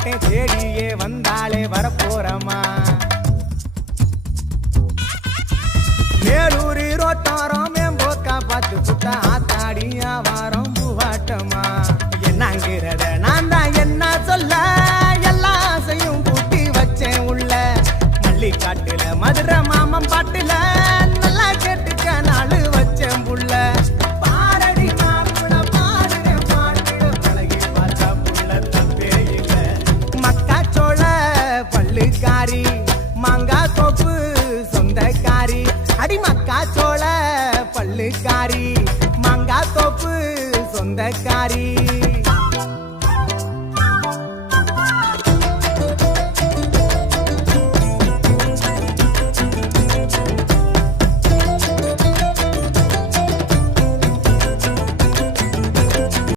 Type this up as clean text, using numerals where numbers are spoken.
போட்டே தேடியே வந்தாலே வரப்போறமா மேலூரி ரோட்டாரம் மேம்போக்கா பார்த்து புட்டா ஆத்தாடி வியாபாரம் பூவாட்டமா என்னங்கிறத நான் தான் என்ன சொல்ல எல்லா ஆசையும் கூட்டி வச்சேன் உள்ள மல்லிக்காட்டுல மதுரை மாமன் பாட்டுல நல்லா கேட்டுக்க நாளு வச்சேன் புள்ள பாரடி மாப்பிள பாடுற பாட்டுல பழகி பார்த்தா புள்ள தப்பே இல்ல மக்காச்சோள பல்லுக்காரி மாங்கா தோப்பு சொந்தக்காரி அடி மக்காச்சோள பல்லுக்காரி மாங்கா தோப்பு சொந்தக்காரி